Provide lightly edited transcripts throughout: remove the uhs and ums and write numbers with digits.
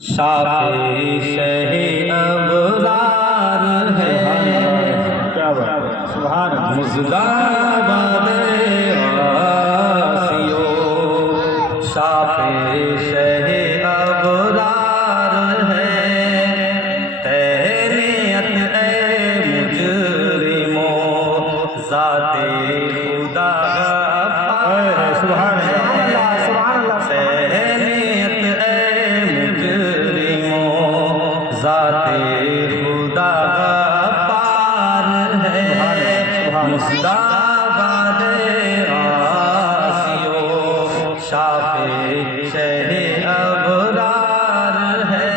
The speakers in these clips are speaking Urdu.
شافی شہ ابرار ہے، کیا بات ہے، سبحان اللہ۔ مزداباد آسیو، شافی شہ ابرار ہے، تہنیت اے مجرموں، ذات خدا غفار سبحان ہے، اللہ، سبحان اللہ۔ تہنیت اے مجرموں، ذات خدا غفار ہے، مصطفیٰ آسیو، شافع شہ ابرار ہے۔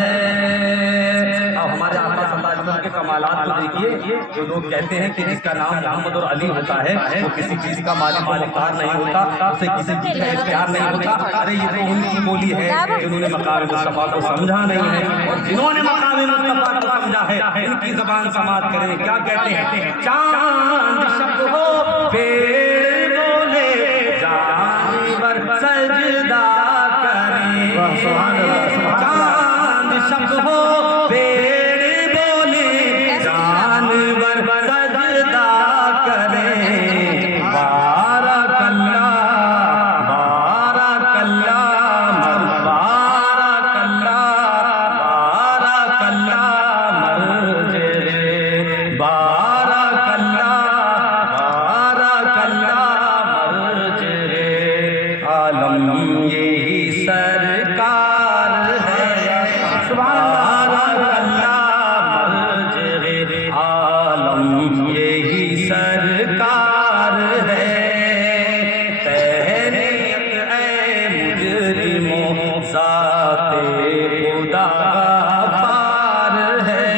اب ہمارے آقا صلی اللہ علیہ وسلم کے کمالات کو دیکھیے، جو لوگ کہتے ہیں کہ جس کا نام محمد اور علی ہوتا ہے وہ کسی چیز کا مالک و مختار نہیں ہوتا، اسے کسی چیز کا اختیار نہیں ہوتا۔ ارے یہ تو ان کی بولی ہے جنہوں نے مقام مصطفیٰ کو سمجھا نہیں ہے، اور جنہوں نے مقام مصطفیٰ کو سمجھا ہے ان کی زبان سماعت کریں، کیا کہتے ہیں؟ چاند شب ہو پیڑ بولے جانور سجدہ کریں، چاند شب ہو پیڑ بولے جانور سجدہ کریں، بارک اللہ بارک اللہ بارک اللہ بارک اللہ مرجع، بارک اللہ بارک اللہ مرجع، عالم یہی سرکار ہے، بارک اللہ مرجع، عالم یہی سرکار ہے، تہنیت اے مجرموں، ذات خدا غفار ہے۔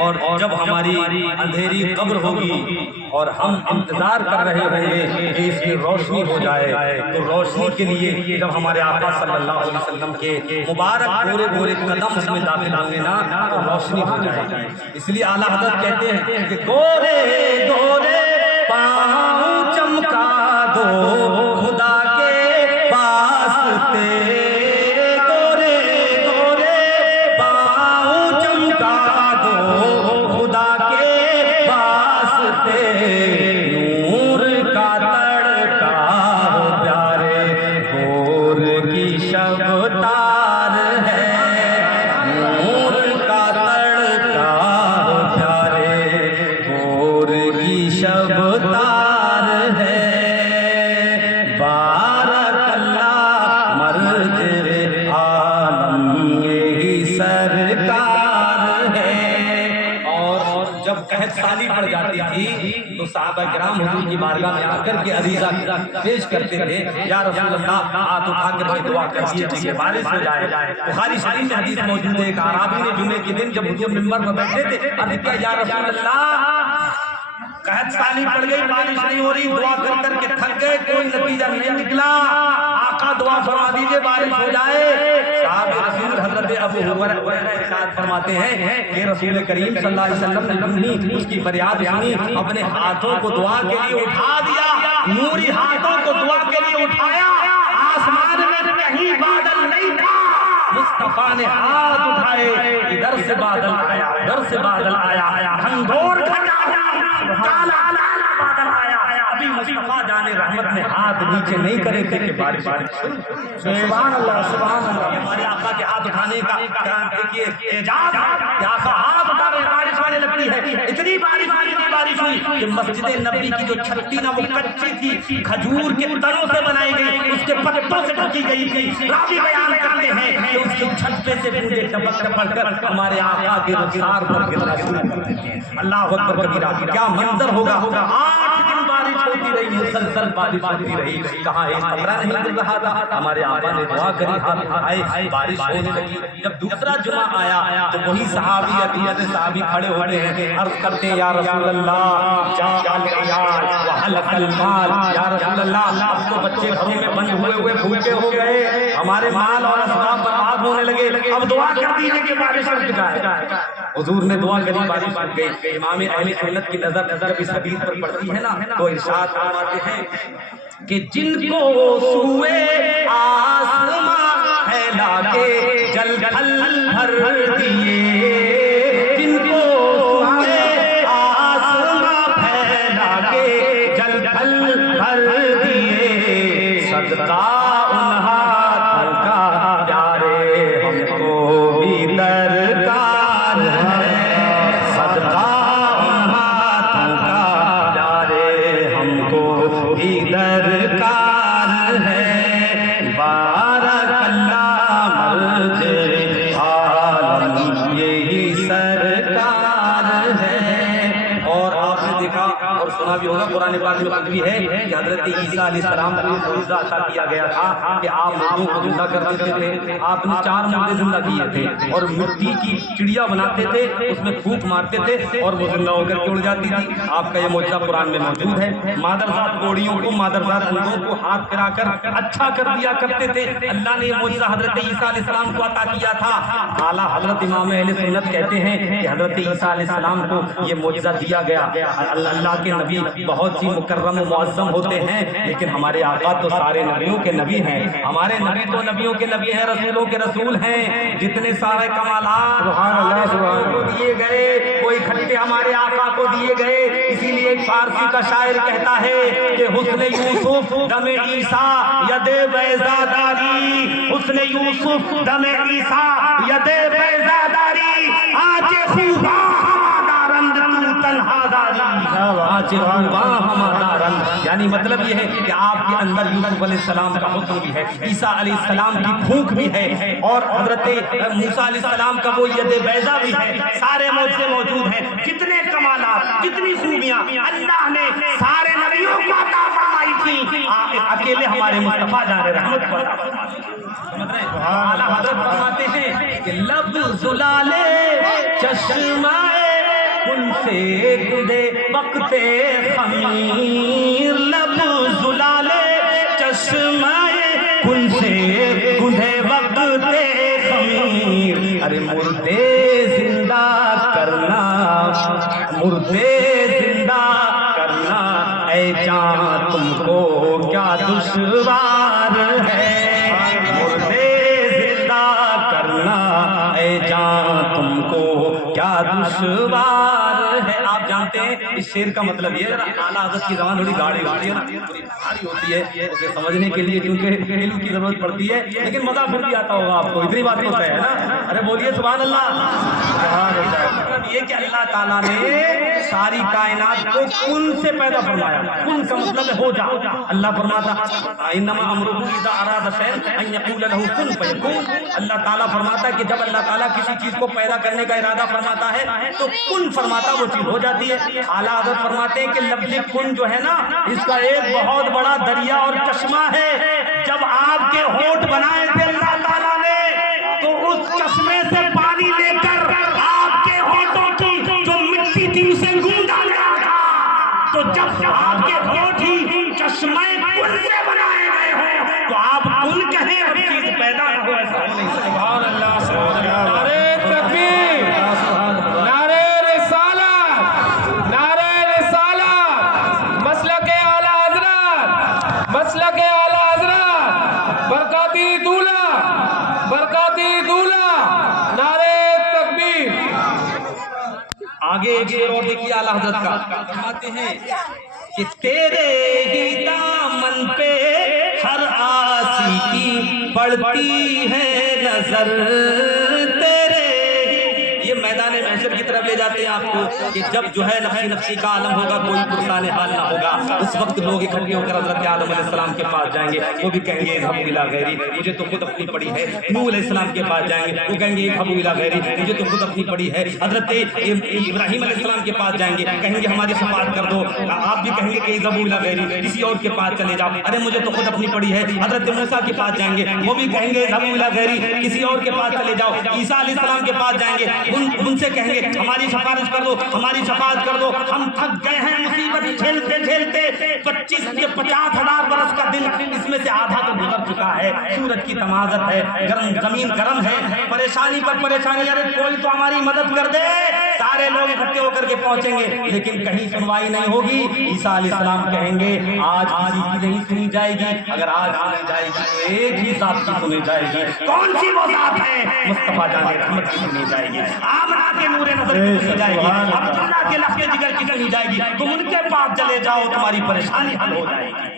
اور جب ہماری اندھیری قبر ہوگی اور ہم انتظار کر رہے ہوں گے کہ اس کی روشنی ہو جائے، تو روشنی کے لیے جب ہمارے آقا صلی اللہ علیہ وسلم کے مبارک گورے گورے قدم اس میں داخل ہوں گے نا، تو روشنی ہو جائے گی۔ اس لیے اعلیٰ حضرت کہتے ہیں کہ گورے گورے پاؤں چمکا دو خدا کے واسطے، گورے گورے پاؤں چمکا دو خدا کے واسطے، نور کا تڑکا ہو پیارے گور کی شب تار ہے، نور کا تڑکا ہو پیارے گور کی شب تار ہے، بارک اللہ مرجع، عالم یہی سرکار ہے۔ اور جب قحط سالی پڑ جاتی تھی تو صحابہ کرام حضور کی بارگاہ میں آ کر کے عریضہ پیش کرتے تھے، یا رسول اللہ ہاتھ اٹھا کر کے دعا کر دیجیے کہ بارش ہو جائے۔ بخاری شریف میں حدیث موجود ہے، ایک اعرابی نے جمعے کے دن جب حضور منبر پر بیٹھے تھے عرض کیا، یا رسول اللہ قحط سالی پڑ گئی، بارش نہیں ہو رہی، دعا کر کر کے تھک گئے، کوئی نتیجہ نہیں نکلا، آقا دعا فرما دیجئے بارش ہو جائے۔ صاحب رسول حضرت ابو ہریرہ ارشاد فرماتے ہیں کہ رسول کریم صلی اللہ علیہ وسلم نے اس کی فریاد سنی، اپنے ہاتھوں کو دعا کے لیے اٹھا دیا، نوری ہاتھوں کو دعا کے لیے اٹھایا، آسمان میں کہیں بادل نہیں تھا، مصطفیٰ نے ہاتھ اٹھائے، ادھر سے بادل آیا ادھر سے بادل آیا، گھنگھور گھٹا کالا بادل آیا، ابھی مصطفیٰ جان رحمت نے ہاتھ نیچے نہیں کرے تھے کہ بارش سبحان اللہ، سبحان اللہ۔ ہمارے آقا کے ہاتھ اٹھانے کا دیکھیے اعجاز ہے کہ آقا ہاتھ اٹھا کے بارش آنے لگتی ہے، اتنی بارش ہوئی کہ مسجد نبی کی جو چھت تھی نا وہ کچی تھی، کھجور کے تنوں سے بنائی گئی، اس کے پتوں سے ڈھکی گئی تھی، راوی بیان کرتے ہیں کہ اس کی چھت پہ سے بوندے ٹپک ٹپک کر ہمارے آقا کے رخسار پر گرنا شروع کر دیتے ہیں۔ اللہ اکبر کبیرہ، کیا منظر ہوگا۔ 8 دن بارش ہوتی رہی، مسلسل بارش ہوتی رہی، کہاں ایک قطرہ نہیں گر رہا تھا۔ ہمارے آقا نے دعا کری، ہاتھ اٹھائے، بارش ہونے لگی۔ جب دوسرا جمعہ آیا تو وہی صحابی عطیت صحابی کھڑے ہوتے ہیں، عرض کرتے ہیں یا رسول اللہ جاء العیال وحلق المال، یا رسول اللہ اب تو بچے گھروں میں بند ہوئے بھوکے ہو گئے، ہمارے مال اور اسباب برباد ہونے لگے، اب دعا کر دیجیے کہ بارش رک جائے۔ حضور نے دعا کری، بارش رک گئی۔ امام اہل سنت کی نظر جب اس حدیث پر پڑتی ہے نا تو ارشاد فرماتے ہیں کہ جن کو سوئے آسماں پھیلا کے جل پھل بھر دیے جن کو آسماں پھیلا کے جل پھل بھر دیے صدقہ ان ہاتھوں کا پیارے ہم کو بھی درکار ہے صدقہ ان ہاتھوں کا پیارے ہم کو بھی درکار ہے بارک اللہ مرج عالم یہی سرکار ہے اور آپ نے دیکھا اور سنا بھی ہوگا قرآن پاک میں خود بھی ہے کہ حضرت عیسیٰ علیہ السلام کو معجزہ عطا کیا گیا تھا کہ آپ مردوں کو زندہ کر دیتے تھے آپ نے 4 مردے زندہ کیے تھے اور مٹی کی چڑیا بناتے تھے اس میں پھونک مارتے تھے اور وہ زندہ ہو کر کے اڑ جاتی تھی آپ کا یہ معجزہ قرآن میں موجود ہے مادرزاد کوڑیوں کو مادرزاد اندھوں کو ہاتھ پھرا کر اچھا کر دیا کرتے تھے اللہ نے یہ معجزہ حضرت عیسیٰ علیہ السلام کو عطا کیا تھا اعلیٰ حضرت امام اہل سنت کہتے ہیں کہ حضرت عیسیٰ علیہ السلام کو یہ معجزہ دیا گیا اللہ کے نبی بہت سی مکرم و معظم ہوتے ہیں لیکن ہمارے آقا تو سارے نبیوں کے نبی ہیں ہمارے نبی تو نبیوں کے نبی ہیں رسولوں کے رسول ہیں جتنے سارے کمالات کو دیے گئے وہ اکٹھے ہمارے آقا کو دیے گئے اسی لیے ایک فارسی کا شاعر کہتا ہے کہ حسن یوسف دم عیسیٰ ید بیضاداری حسن یوسف دم عیسیٰ ید بیضاداری آج خوبا ہمارند تو تنہا داری آج خوبا ہمارا رنگ یعنی مطلب یہ ہے کہ آپ کے اندر یوسف علیہ السلام کا حسن بھی ہے عیسیٰ علیہ السلام کی پھونک بھی ہے اور حضرت موسیٰ علیہ السلام کا وہ ید بیضا بھی ہے سارے معجزے موجود ہیں جتنے کمالات جتنی خوبیاں اللہ نے سارے نبیوں کو عطا فرمائی تھی اکیلے ہمارے مصطفیٰ جان رحمت پر اعلیٰ حضرت فرماتے ہیں کہ لب زلالے چشمہ ان سے گدے وقت خمیر لب زلالے چشمہ ان سے گدے وقت خمیر ارے مردے زندہ کرنا مردے زندہ کرنا اے جان تم کو کیا دشوار ہے مردے زندہ کرنا اے جان تم کو کیا دشوار ہے آپ جانتے ہیں اس شعر کا مطلب یہ ہے اعلیٰ حضرت کی زبان تھوڑی گاڑی ہوتی ہے نا تھوڑی بھاری ہوتی ہے اسے سمجھنے کے لیے کیونکہ علم کی ضرورت پڑتی ہے لیکن مزہ پھر بھی آتا ہوگا آپ کو اتنی بات تو ہے نا ارے بولیے سبحان اللہ مطلب یہ کہ اللہ تعالیٰ نے ساری کائنات کو کن سے پیدا فرمایا کن کا مطلب ہے ہو جا اللہ فرماتا انما امرہ اذا اراد شیئا ان یقول له کن فیکون اللہ تعالیٰ فرماتا ہے کہ جب اللہ تعالیٰ کسی چیز کو پیدا کرنے کا ارادہ فرماتا ہے تو کن فرماتا وہ چیز ہو جاتی ہے اعلیٰ حضرت فرماتے ہیں کہ لفظ کن جو ہے نا اس کا ایک بہت بڑا دریا اور چشمہ ہے جب آپ کے ہونٹ بنائے تھے اللہ تعالیٰ نے تو اس چشمے سے پانی لے کر آپ کے ہونٹوں کی جو مٹی تھی اسے گوندا گیا تھا تو جب آپ کے ہونٹ ہی چشمے کن سے بنائے گئے ہوں تو آپ کن کہیں ہر چیز پیدا نہ ہو ایسا نہیں سبحان اللہ سبحان اللہ نعرہ تکبیر نعرہ رسالت نعرہ رسالت مسلک اعلیٰ حضرت مسلک اعلیٰ حضرت برکاتی دولہ نعرہ تکبیر آگے ایک شعر اور دیکھیے اعلیٰ حضرت کا فرماتے ہیں کہ تیرے ہی دامن پہ ہر آسی کی پڑتی ہے نظر تیرے یہ میدان محشر کی طرف لے جاتے ہیں آپ کو کہ جب جو ہے نفسی کا عالم ہوگا کوئی پرسان حال نہ ہوگا اس وقت لوگ اکٹھے ہو کر حضرت آدم علیہ السلام کے پاس جائیں گے وہ بھی کہیں گے اذهبوا الی غیری مجھے تو خود اپنی پڑی ہے نوح علیہ السلام کے پاس جائیں گے وہ کہیں گے اذهبوا الی غیری مجھے تو خود اپنی پڑی ہے حضرت ابراہیم علیہ السلام کے پاس جائیں گے کہیں گے ہماری شفاعت کر دو آپ بھی کہیں گے کہ اذهبوا الی غیری کسی اور کے پاس چلے جاؤ ارے مجھے تو خود اپنی پڑی ہے حضرت موسیٰ کے پاس جائیں گے وہ بھی کہیں گے اذهبوا الی غیری کسی اور کے پاس چلے جاؤ عیسیٰ علیہ السلام کے پاس جائیں گے ان سے کہیں گے ہماری سفارش کر دو ہماری شفاعت کر دو ہم تھک گئے ہیں مصیبت جھیلتے جھیلتے 25 سے 50,000 برس کا دن اس میں سے آدھا تو گزر چکا ہے سورج کی تمازت ہے گرم زمین گرم ہے پریشانی پر پریشانی، ارے کوئی تو ہماری مدد کر دے، سارے لوگ اکٹھے ہو کر کے پہنچیں گے، لیکن کہیں سنوائی نہیں ہوگی۔ عیسیٰ علیہ السلام کہیں گے آج کسی کی نہیں سنی جائے گی، اگر آج سنی جائے گی تو ایک ہی ذات کی سنی جائے گی۔ کون سی وہ ذات ہے؟ مصطفیٰ جان رحمت کی سنی جائے گی، آمنہ کے نور نظر کی سنی جائے گی، عبداللہ کے لفظ جگر کی سنی جائے گی۔ تم ان کے پاس چلے جاؤ، تمہاری پریشانی حل ہو جائے گی۔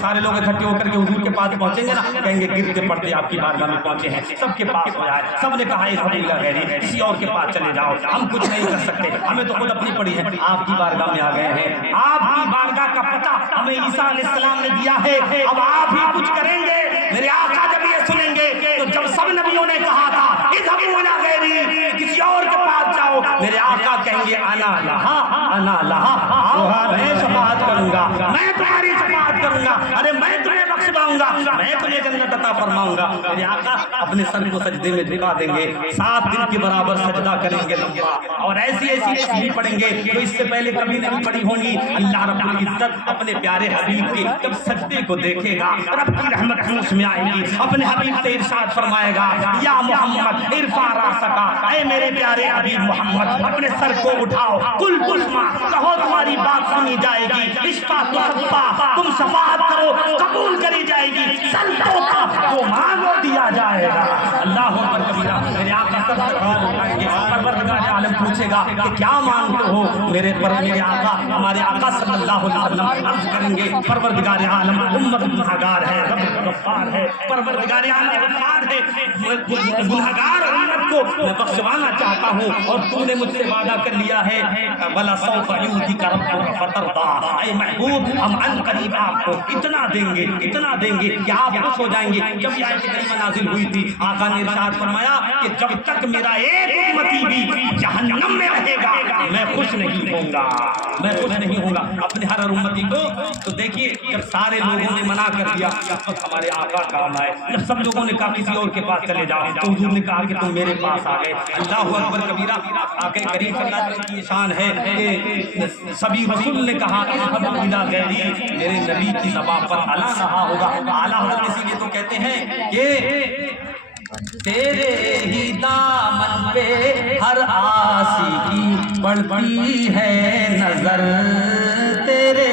سارے لوگ اکٹھے ہو کر کے حضور کے پاس پہنچیں گے نا، کہیں گے گرتے پڑتے آپ کی بارگاہ میں پہنچے ہیں، سب کے پاس ہو جائے، سب نے کہا اس حبیب اللہ غیری، کسی اور کے پاس چلے جاؤ، ہم کچھ نہیں کر سکتے، ہمیں تو خود اپنی پڑی ہے، آپ کی بارگاہ میں آ گئے ہیں، آپ کی بارگاہ کا پتہ ہمیں عیسیٰ علیہ السلام نے دیا ہے، اب آپ ہی کچھ کریں گے۔ میرے آقا جب یہ سنیں گے تو جب سب نبیوں نے کہا تھا اذهبوا الى غیری، کسی اور کے پاس جاؤ، میرے آقا کہیں گے انا لہا، آؤ میں شفاعت کروں گا، میں تمہاری شفاعت کروں گا، ارے میں تمہیں بخش پاؤں گا، میں تمہیں جنت عطا فرماؤں گا۔ میرے آقا اپنے سر کو سجدے میں جھکا دیں گے، 7 دن کے برابر سجدہ کریں گے لمبا، اور ایسی ایسی تسبیح پڑھیں گے جو اس سے پہلے کبھی نہیں پڑھی ہوں گی۔ اللہ رب العزت اپنے پیارے حبیب کے جب سجدے کو دیکھے گا، رب کی رحمت جوش میں آئے گی، اپنے حبیب سے ارشاد فرمائے گا یا محمد ارفع راسک، اے میرے پیارے حبیب محمد اپنے سر کو اٹھاؤ، قل تسمع، کہو تمہاری بات سنی جائے گی، اشفع تشفع، تم شفاعت کرو قبول کری جائے گی، سل توتا جو مانگو دیا جائے گا۔ اللہ اکبر کبیرہ۔ میرے آقا سب سے ہاتھ اٹھائیں گے، پروردگار عالم پوچھے گا کہ کیا مانگتے ہو؟ میرے آقا ہمارے آقا صلی اللہ علیہ وسلم عرض کریں گے پروردگار عالم امت گنہگار ہے، رب غفار ہے، پروردگار عالم غفار ہے، گنہگار امت کو میں بخشوانا چاہتا ہوں، اور تو نے مجھ سے وعدہ کر لیا ہے وَلَا سَوْفَ يُؤْتِكَ رَبُّكَ فَتَرْضَىٰ، اے محبوب ہم عن قریب آپ کو اتنا دیں گے کہ آپ خوش ہو جائیں گے۔ جب یہ آیت کریمہ نازل ہوئی تھی، آقا نے ارشاد فرمایا کہ جب تک میرا ایک امتی بھی جہنم میں رہے گا میں خوش نہیں ہوں گا، میں خوش نہیں ہوں گا اپنے ہر امتی کو۔ تو دیکھیے جب سارے لوگوں نے منع کر دیا، اس وقت ہمارے آقا کام آئے، جب سب لوگوں نے کہا کسی اور کے پاس چلے جاؤ تو حضور نے کہا کہ تم میرے پاس آ گئے۔ اللہ اکبر کبیرہ۔ آقا کریم صلی اللہ علیہ وسلم کی شان ہے کہ سبھی رسول نے کہا اذهبوا الى غیری، میرے نبی کی زبان پر اعلیٰ رہا ہوگا۔ اعلیٰ حضرت اسی لیے تو کہتے ہیں کہ تیرے ہی دامن پہ ہر آسی کی پڑتی ہے نظر، تیرے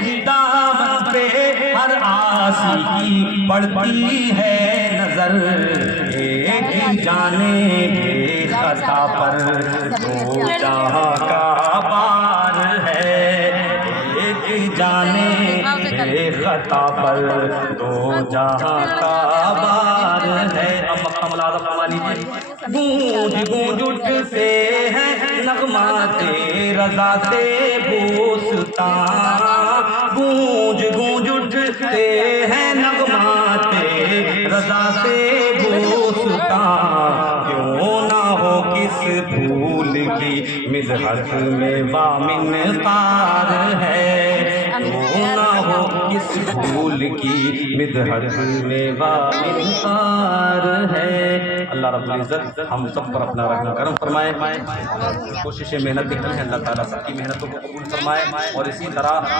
ہی دامن پہ ہر آسی کی پڑتی ہے نظر، ایک ہی جانے بے خطا پر دو جہاں کا بار ہے، ایک ہی جانے بے خطا پر دو جہاں کا بار ہے۔ اب مقام العظم فرما لیجیے، گونج گونج اٹھتے ہیں نغمات رضا سے بوستان، گونج گونج اٹھتے ہیں نغمات رضا سے بوستان، کیوں نہ ہو کس پھول کی مدحت میں وامنقار ہے، کیوں نہ ہو کس پھول کی مدحت میں وامنقار ہے۔ اللہ رب العزت ہم سب پر اپنا رحم کرم فرمائے، کوشش محنت کی ہے، اللہ تعالیٰ سب کی محنتوں کو قبول فرمائے، اور اسی طرح